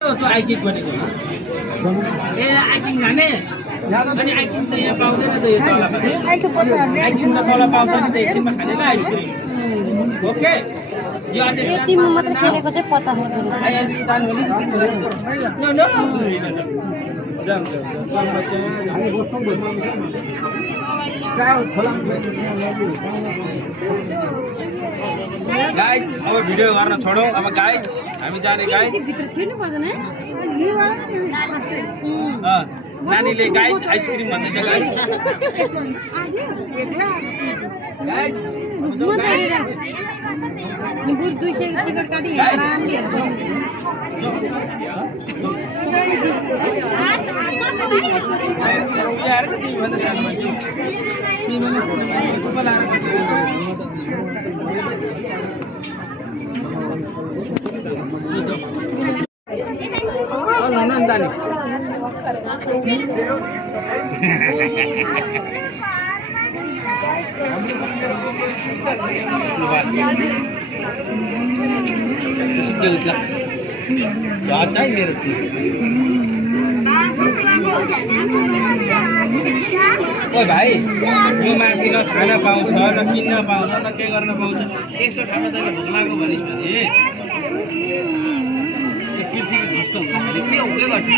त्यो आइकिङ भनेको ए आइकिङ खाने अनि आइकिङ त यहाँ पाउँदैन त यो तल आइकिङ त तल पाउँछ नि त एकछिनमा खाने ल आइसक्रिम ओके यो अन्डरस्ट्यान्ड यतिमा मात्र खेलेको चाहिँ 50 रुपैयाँ I understand no no guys अब भिडियो गर्न छोडौँ अब गाइज हामी जाने गाइज भित्र छिर्नु पर्दैन नानीले गाइज आइसक्रिम भन्दैछ गाइज गाइज बरु 200 टिकट काटी आरामले यार के तिमी भन्दा सानो मान्छे तिमीले सुपर लाएर बसेको छ ओ भाइ यो माथि न खान पाउँछ न किन्न पाउँछ न के गर्न पाउँछ यसो ठाउँमा तैँले भोक लाग्यो भनिस् भने पृथ्वी ध्वस्त हुँदाखेरि के गर्छ